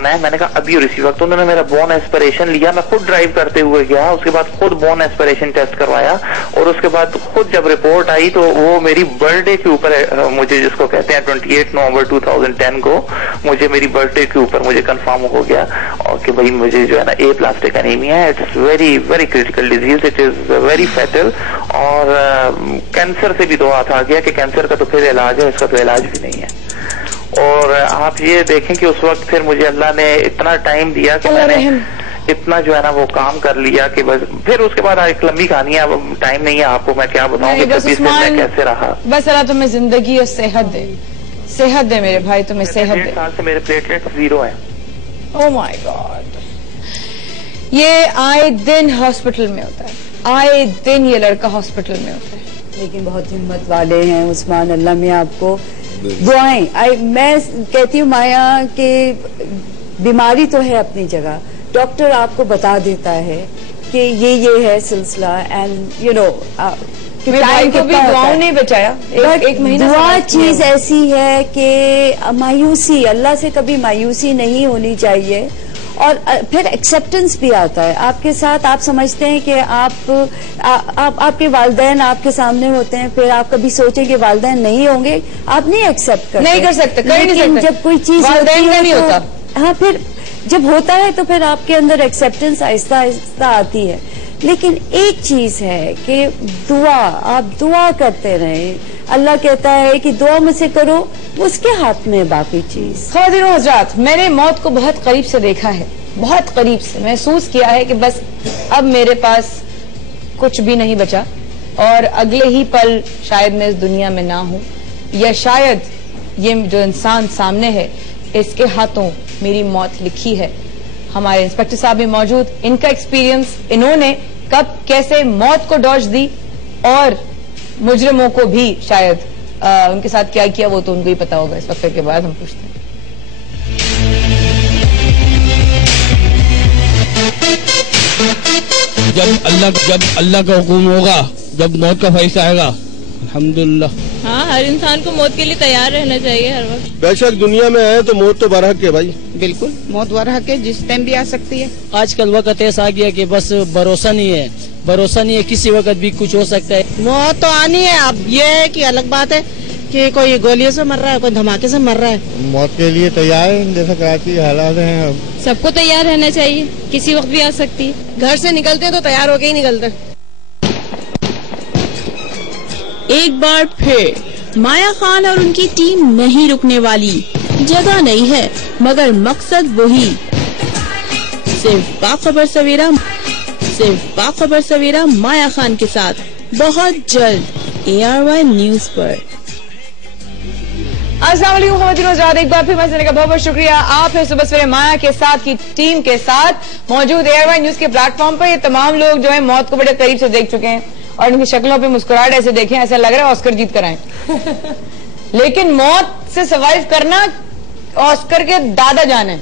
कराना है। मैंने कहा अभी रिसीव वक्त। तो उन्होंने मेरा बोन एस्पिरेशन लिया, मैं खुद ड्राइव करते हुए गया, उसके बाद खुद बोन एस्पिरेशन टेस्ट करवाया, और उसके बाद खुद जब रिपोर्ट आई तो वो मेरी बर्थडे के ऊपर, मुझे जिसको कहते हैं 28 नवंबर 2010 को मुझे मेरी बर्थडे के ऊपर मुझे कंफर्म हो गया और कि भाई मुझे जो है ना एप्लास्टिक एनीमिया है। It's very very critical disease, it is very fatal. और कैंसर से भी दुआ था गया कि कैंसर का तो फिर इलाज है, इसका तो इलाज भी नहीं है। और आप ये देखें कि उस वक्त फिर मुझे अल्लाह ने इतना टाइम दिया कि मैंने इतना जो है ना वो काम कर लिया कि बस फिर उसके बाद एक लंबी कहानी है, अब टाइम नहीं है आपको मैं क्या बताऊं कि 26 दिन में कैसे रहा। बस अल्लाह तुम्हें जिंदगी और सेहत दे, सेहत दे मेरे भाई, तुम्हें सेहत दे। 1.5 साल से मेरे प्लेटलेट्स 0 हैं। ओह माय गॉड, ये आए दिन हॉस्पिटल में होता है, आए दिन ये लड़का हॉस्पिटल में होता है। लेकिन बहुत हिम्मत वाले हैं उस्मान, अल्लाह में आपको दुआएं। मैं कहती हूँ माया कि बीमारी तो है अपनी जगह, डॉक्टर आपको बता देता है कि ये है सिलसिला, एंड यू नो टाइम को भी दुआओं ने बचाया। एक महीना दुआ चीज ऐसी है कि मायूसी, अल्लाह से कभी मायूसी नहीं होनी चाहिए। और फिर एक्सेप्टेंस भी आता है आपके साथ। आप समझते हैं कि आपके वालिदैन आपके सामने होते हैं, फिर आप कभी सोचें कि वालिदैन नहीं होंगे, आप नहीं एक्सेप्ट करते, नहीं कर सकते, लेकिन जब कोई चीज नहीं होता, हाँ फिर जब होता है तो फिर आपके अंदर एक्सेप्टेंस आहिस्ता आहिस्ता आती है। लेकिन एक चीज है कि दुआ, आप दुआ करते रहें। अल्लाह कहता है कि दुआ मुझसे करो, उसके हाथ में बाकी चीज। ख़वातीन हज़रात, मैंने मौत को बहुत करीब से देखा है, बहुत करीब से महसूस किया है कि बस अब मेरे पास कुछ भी नहीं बचा और अगले ही पल शायद मैं इस दुनिया में ना हूँ, या शायद ये जो इंसान सामने है इसके हाथों मेरी मौत लिखी है। हमारे इंस्पेक्टर साहब भी मौजूद, इनका एक्सपीरियंस, इन्होंने कब कैसे मौत को डॉज दी और मुजरिमों को भी शायद उनके साथ क्या किया वो तो उनको ही पता होगा। इस वक्त के बाद हम पूछते हैं। जब अल्लाह का हुक्म होगा, जब मौत का फैसला आएगा, अल्हम्दुलिल्लाह। हाँ, हर इंसान को मौत के लिए तैयार रहना चाहिए हर वक्त। बेशक दुनिया में है तो मौत तो बरहक है भाई, बिल्कुल मौत बरहक है, जिस टाइम भी आ सकती है। आजकल वक्त ऐसा आ गया कि बस भरोसा नहीं है, भरोसा नहीं है, किसी वक्त भी कुछ हो सकता है। मौत तो आनी है। अब ये है कि अलग बात है कि कोई गोलियों से मर रहा है, कोई धमाके से मर रहा है। मौत के लिए तैयार है, जैसा कराची हालात हैं। सबको तैयार रहना चाहिए, किसी वक्त भी आ सकती है। घर से निकलते हैं तो तैयार होके ही निकलते। एक बार फिर माया खान और उनकी टीम नहीं रुकने वाली। जगह नहीं है मगर मकसद वही। सिर्फ बाखबर सवेरा माया खान के साथ बहुत जल्द ARY न्यूज पर। अस्सलाम वालेकुम ख़वातीन हज़रात, एक बार फिर मैं का बहुत बहुत शुक्रिया। आप है सुबह सवेरे माया के साथ की टीम के साथ मौजूद ARY न्यूज के प्लेटफॉर्म पर। ये तमाम लोग जो है मौत को बड़े करीब से देख चुके हैं और इनकी शक्लों पे मुस्कुराहट ऐसे देखें, ऐसा लग रहा है ऑस्कर जीत कर आए। लेकिन मौत से सर्वाइव करना ऑस्कर के दादा जाने।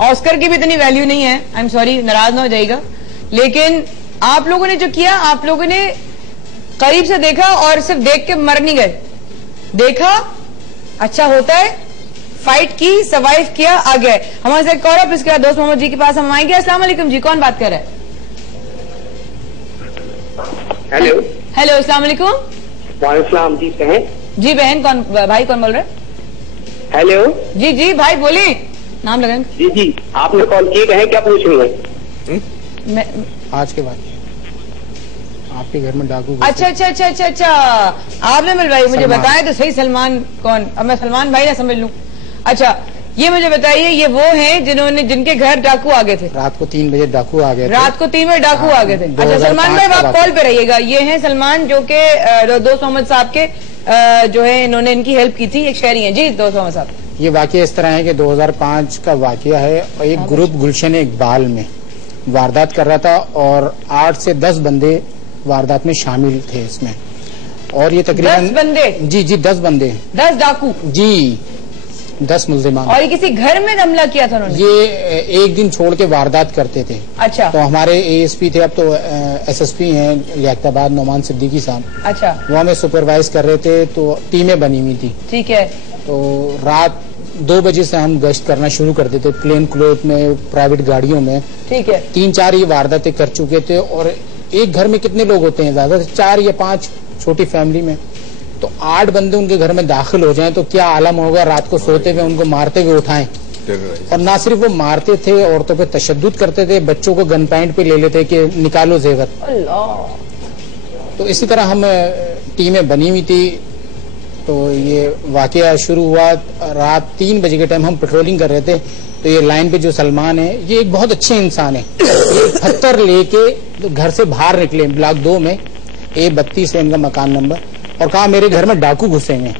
ऑस्कर की भी इतनी वैल्यू नहीं है, आई एम सॉरी, नाराज ना हो जाएगा। लेकिन आप लोगों ने जो किया, आप लोगों ने करीब से देखा और सिर्फ देख के मर नहीं गए, देखा अच्छा होता है, फाइट की, सर्वाइव किया, आ गए। हमारे साथ कौरव, इसके बाद दोस्त मोहम्मद जी के पास हम आएंगे। अस्सलाम वालेकुम जी, कौन बात कर रहा है? हेलो हेलो, अस्सलाम वालेकुम। वालेकुम जी बहन। जी बहन, कौन भाई, कौन बोल रहे हैं? हेलो जी भाई बोलिए, नाम लगाएं। जी आपने कॉल किए हैं, क्या पूछ रहे हैं? आज के बाद आपके घर में डाकू। अच्छा, आपने मिल भाई मुझे बताया तो सही। सलमान कौन? अब मैं सलमान भाई ना समझ लूं। अच्छा, ये मुझे बताइए, ये वो हैं जिनके घर डाकू आ गए थे? रात को 3 बजे डाकू आ गए थे। रात को 3 बजे डाकू आ गए थे। अच्छा सलमान भाई, आप कॉल पे रहिएगा। ये हैं सलमान, जो के दोस्त मोहम्मद साहब के जो है, इन्होंने इनकी हेल्प की थी, एक शहरी है। जी दोस्त मोहम्मद साहब, ये वाकया इस तरह है कि 2005 का वाकया है और एक ग्रुप गुलशन इकबाल में वारदात कर रहा था और 8 से 10 बंदे वारदात में शामिल थे इसमें। और ये तकरीबन 10 बंदे? जी 10 बंदे, 10 डाकू जी, 10 मुल्जिमान। और ये किसी घर में हमला किया था उन्होंने? ये एक दिन छोड़ के वारदात करते थे। अच्छा। तो हमारे ASP थे, अब तो SSP हैं लियाकताबाद, नौमान सिद्दीकी साहब। अच्छा। वो हमें सुपरवाइज कर रहे थे, तो टीमें बनी हुई थी। ठीक है। तो रात 2 बजे से हम गश्त करना शुरू कर देते, प्लेन क्लोथ में, प्राइवेट गाड़ियों में। ठीक है। 3-4 ये वारदातें कर चुके थे। और एक घर में कितने लोग होते हैं? ज्यादा 4 या 5 छोटी फैमिली में, तो 8 बंदे उनके घर में दाखिल हो जाएं तो क्या आलम होगा। रात को सोते हुए उनको मारते हुए उठाएं। और ना सिर्फ वो मारते थे, औरतों पे तशद्दुद करते थे, बच्चों को गन पॉइंट पे ले लेते कि निकालो जेवर। तो इसी तरह हम टीमें बनी हुई थी। तो ये वाकया शुरू हुआ रात 3 बजे के टाइम। हम पेट्रोलिंग कर रहे थे, तो ये लाइन पे जो सलमान है, ये एक बहुत अच्छे इंसान है। ये पत्थर लेके घर से बाहर निकले, ब्लॉक 2 में, A32 है इनका मकान नंबर, और कहा मेरे घर में डाकू घुसे हैं।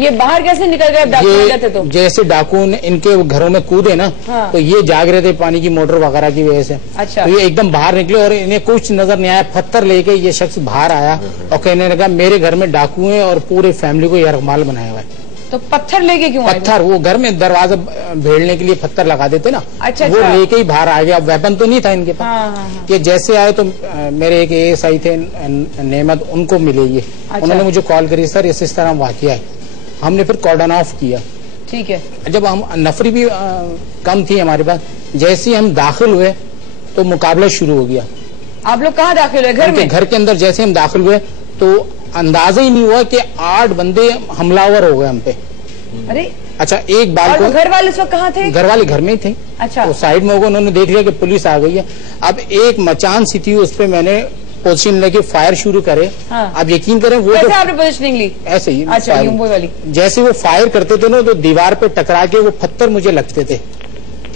ये बाहर कैसे निकल गए? डाकू निकले थे तो जैसे डाकू इनके घरों में कूदे ना, हाँ। तो ये जाग रहे थे पानी की मोटर वगैरह की वजह से। अच्छा। तो ये एकदम बाहर निकले और इन्हें कुछ नजर नहीं आया। पत्थर लेके ये शख्स बाहर आया और कहने लगा मेरे घर में डाकू हैं और पूरे फैमिली को यरगमाल बनाया हुआ है। तो पत्थर लेके क्यों? पत्थर वो घर में दरवाजा भेड़ने के लिए पत्थर लगा देते ना। अच्छा, वो लेके ही बाहर आ गया। वेपन तो नहीं था इनके पास। हाँ। ये जैसे आए तो मेरे एक ASI थे नेमत, उनको मिले ये। अच्छा। उन्होंने मुझे कॉल करी, सर इस तरह वाकया है। हमने फिर कॉर्डन ऑफ किया। ठीक है। जब हम नफरी भी कम थी हमारे पास, जैसे ही हम दाखिल हुए तो मुकाबला शुरू हो गया। आप लोग कहाँ दाखिल हुए? घर में? घर के अंदर जैसे हम दाखिल हुए तो अंदाजा ही नहीं हुआ कि 8 बंदे हमलावर हो गए हम पे। अरे अच्छा, एक बाल को घर वाले इस वक्त कहाँ थे? घर वाले घर में ही थे। अच्छा। वो साइड में होगा, उन्होंने देख लिया कि पुलिस आ गई है। अब एक मचान सी थी, उस पे मैंने पोजीशन लेके फायर शुरू करे। हाँ। आप यकीन करें वो कैसे आपने पोजीशनिंग ली? ऐसे ही। अच्छा, वो वाली। जैसे वो फायर करते थे ना, तो दीवार पे टकरा के वो पत्थर मुझे लगते थे,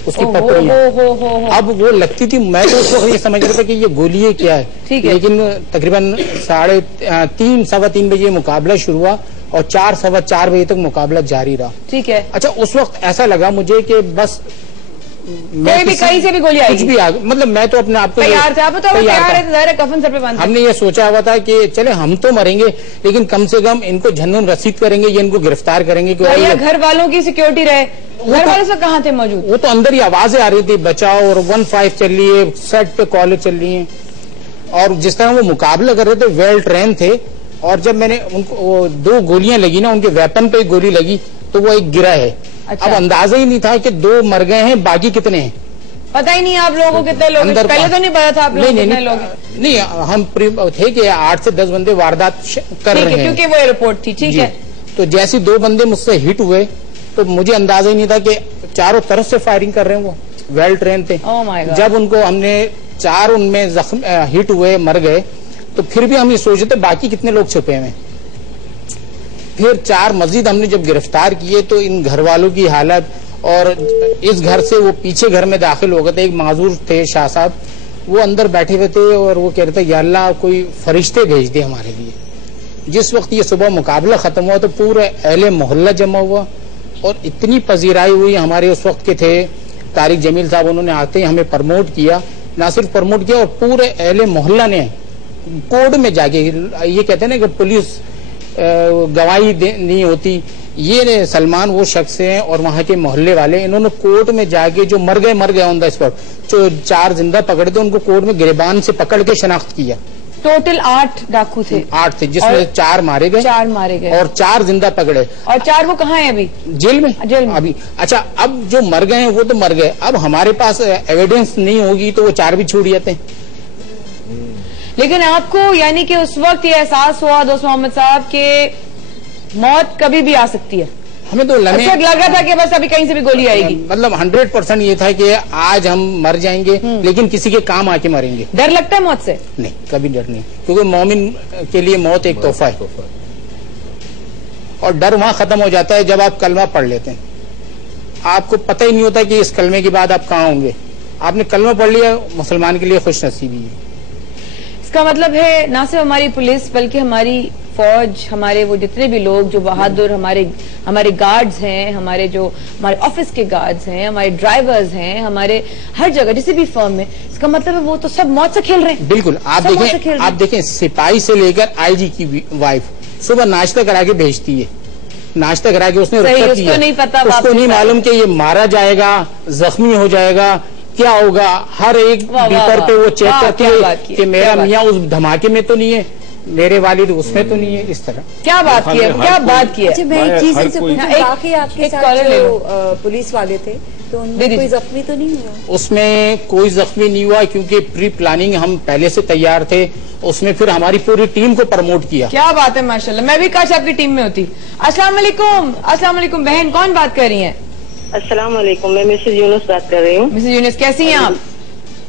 उसकी पत्थरियां। अब वो लगती थी, मैं तो उसको ये समझ रहा था कि ये गोली है क्या है। ठीक है। लेकिन तकरीबन 3:30 सवा 3 बजे मुकाबला शुरू हुआ और 4 सवा 4 बजे तक मुकाबला जारी रहा। ठीक है। अच्छा, उस वक्त ऐसा लगा मुझे कि बस कोई भी कहीं से भी गोली आएगी, कुछ भी आ, मतलब मैं तो अपने आप को तैयार थे। आप तो तैयार है, कफन सर पे बांध। हमने ये सोचा हुआ था कि चले हम तो मरेंगे, लेकिन कम से कम इनको झन्नून रसीद करेंगे, ये इनको गिरफ्तार करेंगे। घर वालों की सिक्योरिटी रहे। घर वाले सब कहाँ थे मौजूद? वो तो अंदर ही आवाजें आ रही थी, बचाओ, और 1-5 चल रही है, सेट पे कॉलेज चल रही है। और जिस तरह वो मुकाबला कर रहे थे, वेल ट्रेन थे। और जब मैंने उनको 2 गोलियां लगी ना, उनके वेपन पे गोली लगी तो वो एक गिरा है। अच्छा। अब अंदाजा ही नहीं था कि 2 मर गए हैं, बाकी कितने हैं पता ही नहीं। आप लोगों को कितने लोग? पहले तो नहीं पता था आप लोग कितने लोग? नहीं, हम थे कि 8 से 10 बंदे वारदात कर रहे हैं, क्योंकि वो रिपोर्ट थी। ठीक है। तो जैसे 2 बंदे मुझसे हिट हुए तो मुझे अंदाजा ही नहीं था कि चारों तरफ से फायरिंग कर रहे हैं। वो वेल ट्रेन थे। जब उनको हमने 4 उनमें जख्म हिट हुए, मर गए, तो फिर भी हम ये सोच रहे थे बाकी कितने लोग छुपे हुए। फिर 4 मस्जिद हमने जब गिरफ्तार किए तो इन घर वालों की हालत, और इस घर से वो पीछे घर में दाखिल हो गए थे। एक माजूर थे शाह साहब, वो अंदर बैठे हुए थे और वो कह रहे थे या अल्लाह कोई फरिश्ते भेज दे हमारे लिए। जिस वक्त ये सुबह मुकाबला खत्म हुआ तो पूरे अहले मोहल्ला जमा हुआ और इतनी पजीराई हुई। हमारे उस वक्त के थे तारिक जमील साहब, उन्होंने आते ही हमें प्रमोट किया। ना सिर्फ प्रमोट किया, और पूरे अहले मोहल्ला ने कोर्ट में जाके, ये कहते हैं ना कि पुलिस गवाही नहीं होती, ये सलमान वो शख्स हैं और वहाँ के मोहल्ले वाले, इन्होंने कोर्ट में जाके जो मर गए ऑन द स्पॉट, जो 4 जिंदा पकड़े थे उनको कोर्ट में गिरबान से पकड़ के शनाख्त किया। टोटल 8 डाकू थे। 8 थे, जिसमें 4 मारे गए और 4 जिंदा पकड़े। और 4 वो कहाँ है अभी? जेल में अभी। अच्छा, अब जो मर गए हैं वो तो मर गए, अब हमारे पास एविडेंस नहीं होगी तो वो 4 भी छूट जाते हैं। लेकिन आपको यानी कि उस वक्त ये एहसास हुआ दोस्त मोहम्मद साहब के मौत कभी भी आ सकती है? हमें तो लग रहा था कि बस अभी कहीं से भी गोली आएगी। मतलब 100% ये था कि आज हम मर जाएंगे, लेकिन किसी के काम आके मरेंगे। डर लगता है मौत से? नहीं, कभी डर नहीं, क्योंकि मोमिन के लिए मौत एक तोहफा है। और डर वहां खत्म हो जाता है जब आप कलमा पढ़ लेते हैं। आपको पता ही नहीं होता कि इस कलमे के बाद आप कहाँ होंगे। आपने कलमा पढ़ लिया, मुसलमान के लिए खुश नसीबी है। इसका मतलब है ना सिर्फ हमारी पुलिस बल्कि हमारी फौज, हमारे वो जितने भी लोग जो बहादुर हमारे गार्ड्स हैं, हमारे ऑफिस के गार्ड्स हैं, हमारे ड्राइवर्स हैं, हमारे हर जगह जिसी भी फर्म में, इसका मतलब है वो तो सब मौत से खेल रहे हैं। बिल्कुल। आप देखें सिपाही से लेकर IG की वाइफ सुबह नाश्ता करा के भेजती है, नाश्ता करा के उसने रुखसत किया, नहीं पता, उसको नहीं मालूम कि ये मारा जाएगा, जख्मी हो जाएगा, क्या होगा। हर एक बीपर पे वो चेक करती है कि मेरा मियाँ उस धमाके में तो नहीं है। मेरे वालिद उसमें तो नहीं है इस तरह। क्या बात की है, क्या बात की है? अच्छा, मैं एक चीज इनसे पूछूं, बाकी आपके साथ जो पुलिस वाले थे तो उनमें कोई जख्मी तो नहीं हुआ? उसमें कोई जख्मी नहीं हुआ क्योंकि प्री प्लानिंग हम पहले से तैयार थे। उसमें फिर हमारी पूरी टीम को प्रमोट किया। क्या बात है, माशाल्लाह। मैं भी काश आपकी टीम में होती। अस्सलाम वालेकुम। अस्सलाम वालेकुम बहन, कौन बात कर रही हैं? अस्सलाम वालेकुम, मैं मिसेज यूनुस बात कर रही हूँ। मिसेज यूनुस, कैसी हैं आप?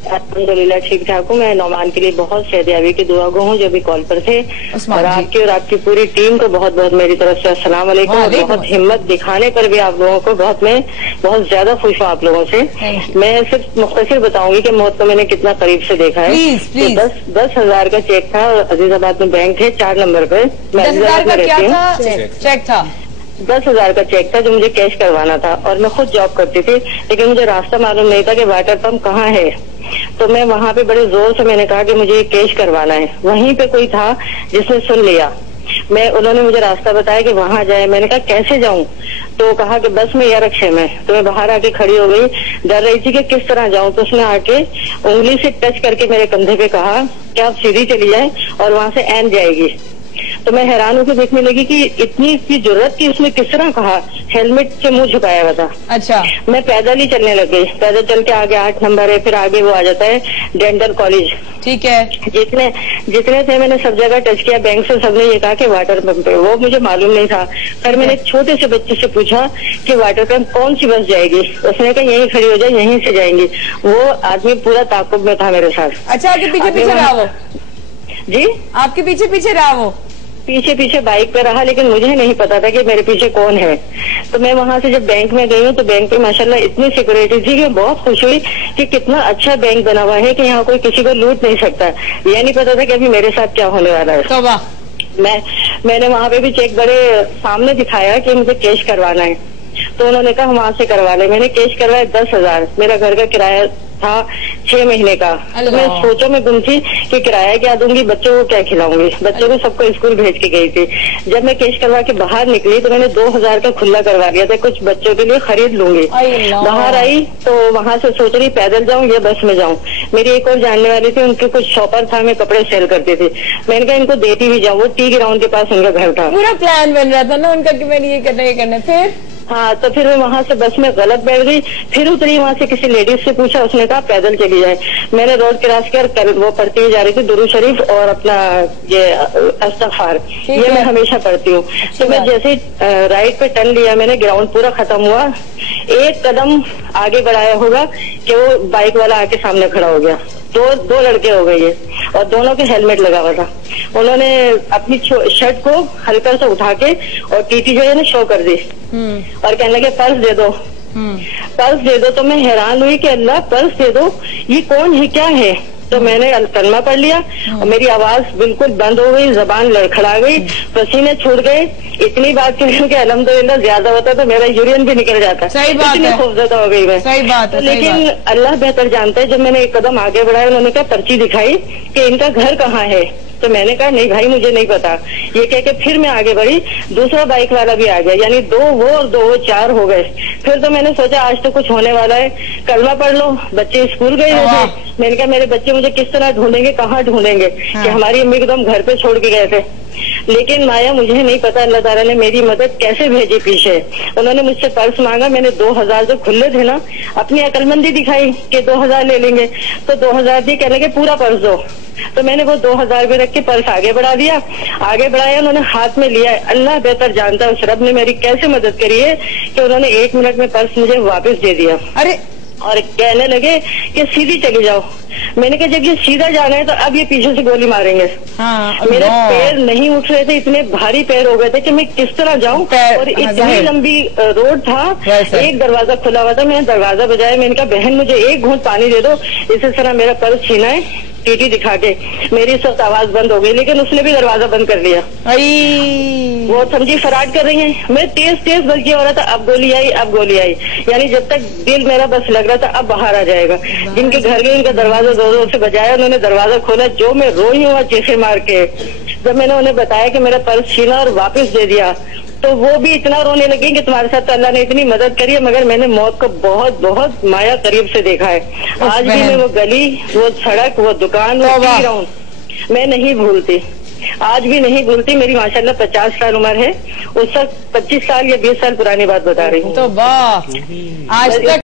अल्हम्दुलिल्लाह ठीक ठाक हूँ। मैं नौमान के लिए बहुत सेहतयाबी की दुआ गो हूँ जो भी कॉल पर थे, और आपकी पूरी टीम को बहुत बहुत मेरी तरफ से अस्सलाम वालेकुम। और बहुत हिम्मत दिखाने पर भी आप लोगों को मैं बहुत ज्यादा खुश हूँ आप लोगों से। मैं सिर्फ मुख्तसर बताऊंगी कि मौत को मैंने कितना करीब से देखा है। तो 10,000 का चेक था और अजीजाबाद में बैंक है 4 नंबर पे। मैं अजीजाबाद में रहती हूँ। चेक था 10,000 का चेक था जो मुझे कैश करवाना था, और मैं खुद जॉब करती थी, लेकिन मुझे रास्ता मालूम नहीं था कि वाटर पंप कहाँ है। तो मैं वहाँ पे बड़े जोर से मैंने कहा कि मुझे ये कैश करवाना है। वहीं पे कोई था जिसने सुन लिया। उन्होंने मुझे रास्ता बताया कि वहाँ जाए। मैंने कहा कैसे जाऊँ? तो कहा कि बस में या रिक्शे में। तो मैं बाहर आके खड़ी हो गई, डर रही थी कि किस तरह जाऊँ। तो उसने आके उंगली से टच करके मेरे कंधे पे कहा कि आप सीधी चली जाए और वहाँ से एन जाएगी। तो मैं हैरान होकर देखने लगी कि इतनी की जरूरत थी, उसने किस तरह कहा, हेलमेट से मुंह छुपाया हुआ था। अच्छा। मैं पैदल ही चलने लग गई। पैदल चल के आगे 8 नंबर है, फिर आगे वो आ जाता है डेंटल कॉलेज। ठीक है। जितने थे मैंने सब जगह टच किया। बैंक से सबने ये कहा कि वाटर पंप है, वो मुझे मालूम नहीं था। फिर मैंने एक छोटे से बच्चे से पूछा कि वाटर पंप कौन सी बस जाएगी? उसने कहा यहीं खड़ी हो जाए, यहीं से जाएंगी। वो आदमी पूरा ताकुब में था मेरे साथ। अच्छा, आपके पीछे पीछे रहा वो? जी, आपके पीछे पीछे रहा वो? पीछे पीछे बाइक पे रहा, लेकिन मुझे नहीं पता था कि मेरे पीछे कौन है। तो मैं वहाँ से जब बैंक में गई हूँ तो बैंक पे माशाल्लाह इतनी सिक्योरिटी थी कि बहुत खुश हुई कि कितना अच्छा बैंक बना हुआ है कि यहाँ कोई किसी को लूट नहीं सकता। ये नहीं पता था कि अभी मेरे साथ क्या होने वाला है। तो मैंने वहाँ पे भी चेक बड़े सामने दिखाया कि मुझे कैश करवाना है। तो उन्होंने कहा वहाँ से करवा ले। मैंने कैश करवाया 10,000। मेरा घर का किराया था 6 महीने का। तो मैं सोचो में गुम थी कि किराया क्या दूंगी, बच्चों को क्या खिलाऊंगी। बच्चों को सबको स्कूल भेज के गई थी। जब मैं कैश करवा के बाहर निकली तो मैंने 2,000 का खुला करवा लिया था, कुछ बच्चों के लिए खरीद लूंगी। बाहर आई तो वहाँ से सोच रही पैदल जाऊँ या बस में जाऊँ। मेरी एक और जानने वाली थी, उनके कुछ शॉपर था, मैं कपड़े सेल करती थी। मैंने कहा इनको देती भी जाऊँ। वो टी ग्राउंड के पास उनका घर था। पूरा प्लान बन रहा था ना उनका कि मैंने ये करना। फिर हाँ, तो फिर मैं वहाँ से बस में गलत बैठ गई। फिर उतरी, वहाँ से किसी लेडीज से पूछा, उसने कहा पैदल चली जाए। मैंने रोड क्रॉस कर वो पढ़ती जा रही थी दुरूद शरीफ और अपना ये इस्तग़फ़ार, ये मैं हमेशा पढ़ती हूँ। तो मैं जैसे राइट पे टर्न लिया, मैंने ग्राउंड पूरा खत्म हुआ, एक कदम आगे बढ़ाया होगा कि वो बाइक वाला आके सामने खड़ा हो गया। दो लड़के हो गए ये, और दोनों के हेलमेट लगा हुआ था। उन्होंने अपनी शर्ट को हल्का सा उठा के और टीटी जो है ना शो कर दी और कहने लगे पर्स दे दो, पर्स दे दो। तो मैं हैरान हुई कि अल्लाह, पर्स दे दो, ये कौन है, क्या है? तो मैंने कलमा पढ़ लिया और मेरी आवाज बिल्कुल बंद हो गई, जबान लड़खड़ा गई, पसीने छूट गए। इतनी बात की कि अल्हम्दुलिल्लाह ज्यादा होता तो मेरा यूरिन भी निकल जाता। सही बात है, खौफजदा हो गई मैं। सही बात है, लेकिन अल्लाह बेहतर जानता है। जब मैंने एक कदम आगे बढ़ाया, उन्होंने क्या पर्ची दिखाई कि इनका घर कहाँ है। तो मैंने कहा नहीं भाई मुझे नहीं पता। ये कह के फिर मैं आगे बढ़ी, दूसरा बाइक वाला भी आ गया, यानी 2 वो और 2 वो 4 हो गए। फिर तो मैंने सोचा आज तो कुछ होने वाला है, कलमा पढ़ लो। बच्चे स्कूल गए थे। मैंने कहा मेरे बच्चे मुझे किस तरह ढूंढेंगे, कहाँ ढूंढेंगे, कि हमारी अम्मी को तो हम घर पे छोड़ के गए थे। लेकिन माया मुझे नहीं पता अल्लाह ताला ने मेरी मदद कैसे भेजी पीछे। उन्होंने मुझसे पर्स मांगा, मैंने 2,000 जो खुले थे ना, अपनी अकलमंदी दिखाई कि 2,000 ले लेंगे। तो 2,000 दी, कहने लगे पूरा पर्स दो। तो मैंने वो 2,000 भी रख के पर्स आगे बढ़ा दिया। आगे बढ़ाया, उन्होंने हाथ में लिया। अल्लाह बेहतर जानता है उस रब ने मेरी कैसे मदद करी है कि उन्होंने 1 मिनट में पर्स मुझे वापस दे दिया। अरे, और कहने लगे कि सीधी चली जाओ। मैंने कहा जब ये सीधा जाना है तो अब ये पीछे से गोली मारेंगे। मेरे पैर नहीं उठ रहे थे, इतने भारी पैर हो गए थे कि मैं किस तरह जाऊं। और इतनी लंबी रोड था, एक दरवाजा खुला हुआ था। मैंने दरवाजा बजाया, मैंने कहा बहन मुझे एक घूंट पानी दे दो। इसी तरह मेरा पर्स छीना है टीटी दिखा के। मेरी सब आवाज बंद हो गई, लेकिन उसने भी दरवाजा बंद कर लिया। वो समझी फराड कर रही है। मैं तेज बल्कि हो रहा था, अब गोली आई, अब गोली आई। यानी जब तक दिल मेरा बस लग रहा था अब बाहर आ जाएगा। जिनके घर गए उनका दरवाजा जोर से बजाया, उन्होंने दरवाजा खोला। जो मैं रोई हूँ चीखे मार के। जब मैंने उन्हें बताया कि मेरा पर्स छीना और वापस दे दिया, तो वो भी इतना रोने लगे कि तुम्हारे साथ तो अल्लाह ने इतनी मदद करी है, मगर मैंने मौत को बहुत बहुत माया करीब से देखा है। आज भी मैं वो गली, वो सड़क, वो दुकान, वो ग्राउंड मैं नहीं भूलती। आज भी नहीं भूलती। मेरी माशाल्लाह 50 साल उम्र है, उस वक्त 25 साल या 20 साल पुरानी बात बता रही हूँ। तो वाह, आज तक